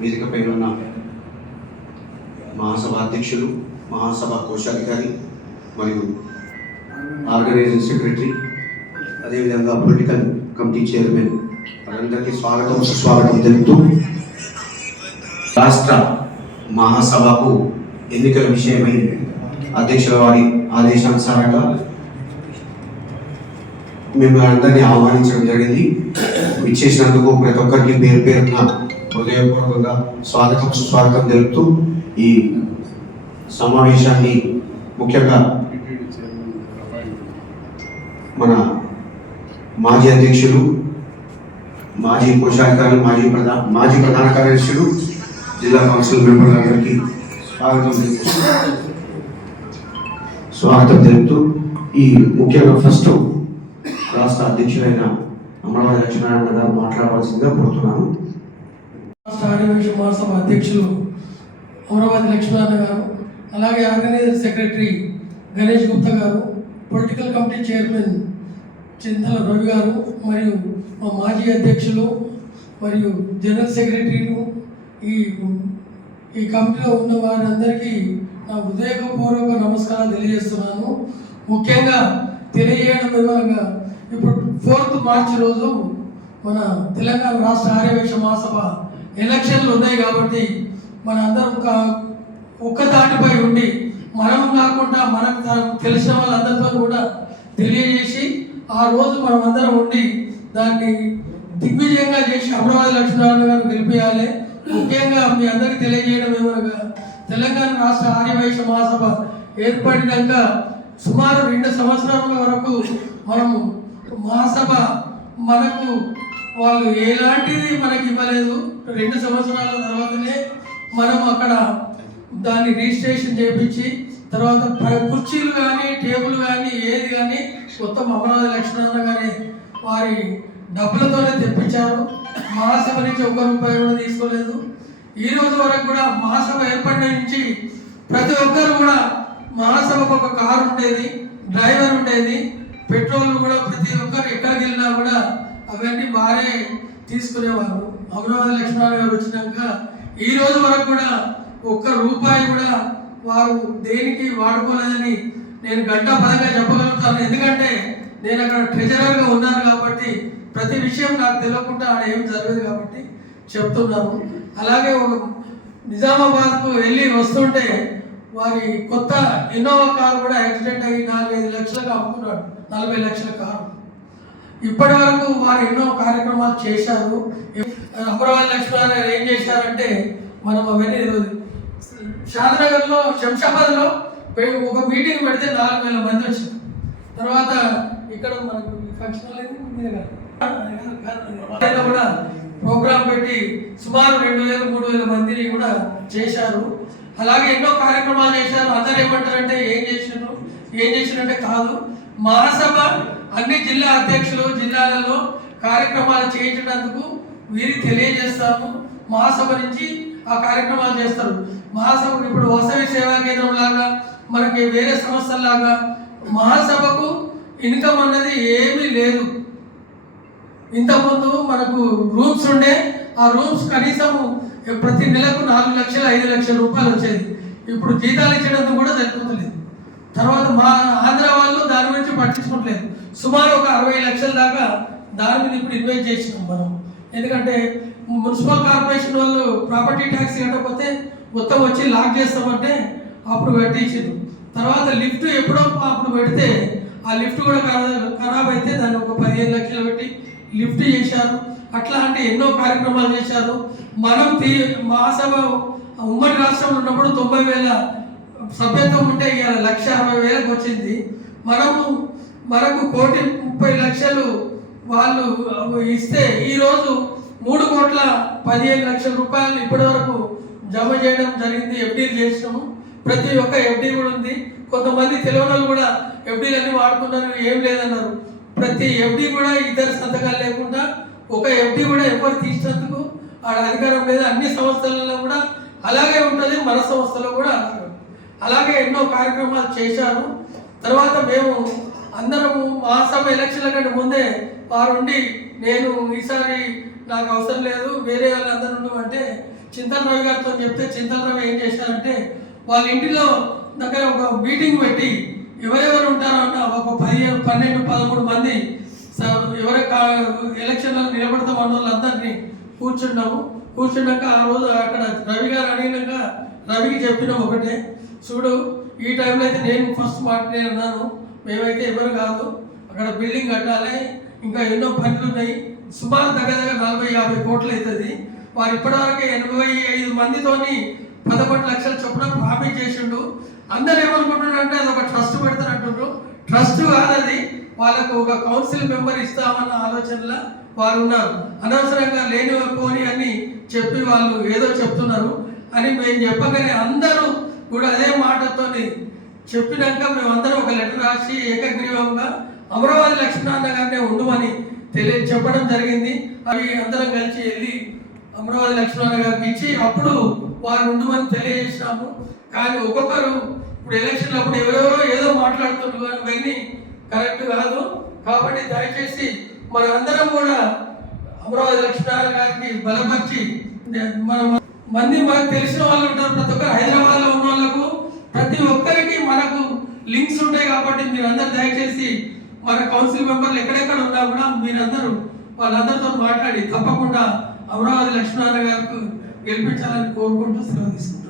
వేదిక పైన ఉన్న మహాసభ అధ్యక్షులు, మహాసభ కోశాధికారి మరియు ఆర్గనైజింగ్ సెక్రటరీ, అదేవిధంగా పొలిటికల్ కమిటీ చైర్మన్ వారందరికీ స్వాగతం సుస్వాగతం తెలుపుతూ రాష్ట్ర మహాసభకు ఎన్నికల విషయమై అధ్యక్షుల వారి ఆదేశానుసారంగా మేము అందరినీ ఆహ్వానించడం జరిగింది. ఇచ్చేసినందుకు ప్రతి ఒక్కరికి పేరు పేరున హృదయపూర్వకంగా స్వాగతం సుస్వాగతం తెలుపుతూ ఈ సమావేశాన్ని ముఖ్యంగా మన మాజీ అధ్యక్షులు, మాజీ కోశాధికారులు, మాజీ ప్రధాన కార్యదర్శులు, జిల్లా కౌన్సిల్ మెంబర్లందరికీ స్వాగతం తెలుపుతూ ఈ ముఖ్యంగా ఫస్ట్ రాష్ట్ర అధ్యక్షులైన అమరావతి లక్ష్మీనారాయణ గారు మాట్లాడవలసిందిగా కోరుతున్నాను. రాష్ట్ర ఆర్యవైశ్య మహాసభ అధ్యక్షులు అమరావతి లక్ష్మీనారాయణ గారు, అలాగే ఆర్గనైజింగ్ సెక్రటరీ గణేష్ గుప్తా గారు, పొలిటికల్ కమిటీ చైర్మన్ చింతల రవి గారు, మరియు మా మాజీ అధ్యక్షులు మరియు జనరల్ సెక్రటరీలు, ఈ కమిటీలో ఉన్న వారందరికీ నా హృదయపూర్వక నమస్కారాలు తెలియజేస్తున్నాను. ముఖ్యంగా తెలియజేయడం విధంగా ఇప్పుడు 4th మార్చి రోజు మన తెలంగాణ రాష్ట్ర ఆర్యవైశ్య మహాసభ ఎలక్షన్లు ఉన్నాయి కాబట్టి మన అందరం ఒక్క దాటిపై ఉండి మనం కాకుండా మనకు తెలిసిన వాళ్ళందరితో కూడా తెలియజేసి ఆ రోజు మనం అందరం ఉండి దాన్ని దిగ్విజయంగా చేసి అమరావతి లక్ష్మీనారాయణ గారు గెలిపేయాలి. ముఖ్యంగా మీ అందరికీ తెలియజేయడం ఏమనగా తెలంగాణ రాష్ట్ర ఆర్యవైశ్య మహాసభ ఏర్పడినాక సుమారు 2 సంవత్సరాల వరకు మనము మహాసభ మనకు వాళ్ళు ఎలాంటిది మనకి ఇవ్వలేదు. 2 సంవత్సరాల తర్వాతనే మనం అక్కడ దాన్ని రిజిస్ట్రేషన్ చేయించి తర్వాత కుర్చీలు కానీ టేబుల్ కానీ ఏది కానీ మొత్తం అమరావతి లక్ష్మీనారాయణ గారి వారి డబ్బులతోనే తెప్పించారు. మహాసభ నుంచి ₹1 కూడా తీసుకోలేదు. ఈ రోజు వరకు కూడా మహాసభ ఏర్పడిన నుంచి ప్రతి ఒక్కరు కూడా మహాసభకు ఒక కారు ఉండేది, డ్రైవర్ ఉండేది, పెట్రోల్ కూడా ప్రతి ఒక్కరు ఎక్కడికి వెళ్ళినా కూడా అవన్నీ వారే తీసుకునేవారు. అమరావతి లక్ష్మీనారాయణ గారు వచ్చినాక ఈ రోజు వరకు కూడా ₹1 కూడా వారు దేనికి వాడుకోలేదని నేను గంటాపరంగా చెప్పగలుగుతాను. ఎందుకంటే నేను అక్కడ ట్రెజరర్గా ఉన్నాను కాబట్టి ప్రతి విషయం నాకు తెలియకుండా ఆడ ఏం జరగదు కాబట్టి చెప్తున్నాను. అలాగే నిజామాబాద్కు వెళ్ళి వస్తుంటే వారి కొత్త ఇన్నోవా కారు కూడా యాక్సిడెంట్ అయ్యి 4-5 లక్షలకు అమ్ముకున్నాడు. 40 లక్షల కారు. ఇప్పటి వరకు వారు ఎన్నో కార్యక్రమాలు చేశారు. అమరావతి లక్ష్మీనారాయణ ఏం చేశారంటే మనం అవన్నీ షాద్నగర్లో శంషాబాద్లో ఒక మీటింగ్ పెడితే 4,000 మంది వచ్చారు. తర్వాత ఇక్కడ మనకు ఫంక్షన్ కూడా ప్రోగ్రామ్ పెట్టి సుమారు 2,000-3,000 మందిని కూడా చేశారు. అలాగే ఎన్నో కార్యక్రమాలు చేశారు. అందరూ ఏమంటారంటే ఏం చేసినట్టే కాదు, మహాసభ అన్ని జిల్లా అధ్యక్షులు జిల్లాలలో కార్యక్రమాలు చేయించినందుకు వీరికి తెలియజేస్తాము. మహాసభ నుంచి ఆ కార్యక్రమాలు చేస్తారు. మహాసభకు ఇప్పుడు వాసవి సేవా కేంద్రం లాగా మనకి వేరే సంస్థల్లాగా మహాసభకు ఇన్కమ్ అన్నది ఏమీ లేదు. ఇంతకుముందు మనకు రూమ్స్ ఉండే, ఆ రూమ్స్ కనీసము ప్రతి నెలకు 4 లక్షలు 5 లక్షల రూపాయలు వచ్చేది. ఇప్పుడు జీతాలు ఇచ్చడానికి కూడా సరిపోతలేదు. తర్వాత మా ఆంధ్ర వాళ్ళు దాని గురించి పట్టించుకోవట్లేదు. సుమారు ఒక 60 లక్షల దాకా దాని మీద ఇప్పుడు ఇన్వెస్ట్ చేసినాం మనం. ఎందుకంటే మున్సిపల్ కార్పొరేషన్ వాళ్ళు ప్రాపర్టీ ట్యాక్స్ కట్టకపోతే మొత్తం వచ్చి లాక్ చేస్తామంటే అప్పుడు పెట్టించారు. తర్వాత లిఫ్ట్ ఎప్పుడో అప్పుడు పెడితే ఆ లిఫ్ట్ కూడా ఖరాబ్ అయితే దాన్ని ఒక 15 లక్షలు పెట్టి లిఫ్ట్ చేశారు. అట్లాంటి ఎన్నో కార్యక్రమాలు చేశారు. మనం మహాసభ ఉమ్మడి రాష్ట్రంలో ఉన్నప్పుడు 90,000 సభ్యత్వం ఉంటే ఇవాళ 1,60,000 వచ్చింది. మనకు 1,30,00,000 వాళ్ళు ఇస్తే ఈరోజు 3,15,00,000 రూపాయలు ఇప్పటి వరకు జమ చేయడం జరిగింది. ఎఫ్డీలు చేసినాము. ప్రతి ఒక్క ఎఫ్డీ కూడా ఉంది. కొంతమంది తెలియని కూడా ఎఫ్డీలన్నీ వాడుకున్నారు, ఏం లేదన్నారు. ప్రతి ఎఫ్డీ కూడా 2 సంతకాలు లేకుండా ఒక ఎఫ్డీ కూడా ఎవరు తీసినందుకు ఆడ అధికారం లేదు. అన్ని సంస్థలలో కూడా అలాగే ఉంటుంది, మన సంస్థలో కూడా అలాగే ఎన్నో కార్యక్రమాలు చేశారు. తర్వాత మేము అందరము మహాసభ ఎలక్షన్ల కంటే ముందే వారు ఉండి నేను ఈసారి నాకు అవసరం లేదు వేరే వాళ్ళందరూ అంటే చింతల రవి గారితో చెప్తే చింతల రవి ఏం చేశారంటే వాళ్ళ ఇంటిలో దగ్గర ఒక మీటింగ్ పెట్టి ఎవరెవరు ఉంటారో అన్న ఒక 12, 13 మంది ఎవరి ఎలక్షన్లో నిలబడతాం అన్న వాళ్ళందరినీ కూర్చున్నాక ఆ రోజు అక్కడ రవి గారు అడిగినాక రవికి చెప్పినాం ఒకటే, చూడు ఈ టైంలో అయితే నేను ఫస్ట్ నేను అన్నాను, మేమైతే ఎవరు కాదు, అక్కడ బిల్డింగ్ కట్టాలి, ఇంకా ఎన్నో పనులు ఉన్నాయి, సుమారు దగ్గర 40-50 కోట్లు అవుతుంది. వారు ఇప్పటివరకు 85 మందితోని 11 లక్షల చొప్పున ప్రాఫిట్ చేసిండు. అందరు ఏమనుకుంటున్నారంటే అది ఒక ట్రస్ట్ పెడతారంటుండ్రు. ట్రస్ట్ కాదది, వాళ్ళకు ఒక కౌన్సిల్ మెంబర్ ఇస్తామన్న ఆలోచనలో వారు ఉన్నారు. అనవసరంగా లేని పోని అని చెప్పి వాళ్ళు ఏదో చెప్తున్నారు అని మేము చెప్పగానే అందరూ కూడా అదే మాటతో చెప్పినాక మేమందరం ఒక లెటర్ రాసి ఏకగ్రీవంగా అమరావతి లక్ష్మీనారాయణ గారినే ఉండమని చెప్పడం జరిగింది. అవి అందరం కలిసి వెళ్ళి అమరావతి లక్ష్మీనారాయణ గారికి ఇచ్చి అప్పుడు వారు ఉండమని తెలియజేసినాము. కానీ ఒక్కొక్కరు ఇప్పుడు ఎలక్షన్లు అప్పుడు ఎవరెవరో ఏదో మాట్లాడుతున్నారు, అవన్నీ కరెక్ట్ కాదు. కాబట్టి దయచేసి మనందరం కూడా అమరావతి లక్ష్మీనారాయణ గారికి బలపరిచి మనకు తెలిసిన వాళ్ళు ఉంటారు, ప్రతి ఒక్కరు హైదరాబాద్లో ఉన్న వాళ్ళకు ప్రతి ఒక్కరికి మనకు లింక్స్ ఉంటాయి. కాబట్టి మీరందరూ దయచేసి మన కౌన్సిల్ మెంబర్లు ఎక్కడెక్కడ ఉన్నా కూడా మీరందరూ వాళ్ళందరితో మాట్లాడి తప్పకుండా అమరావతి లక్ష్మీనారాయణ గారికి గెలిపించాలని కోరుకుంటూ సెలవు తీసుకుంటాం.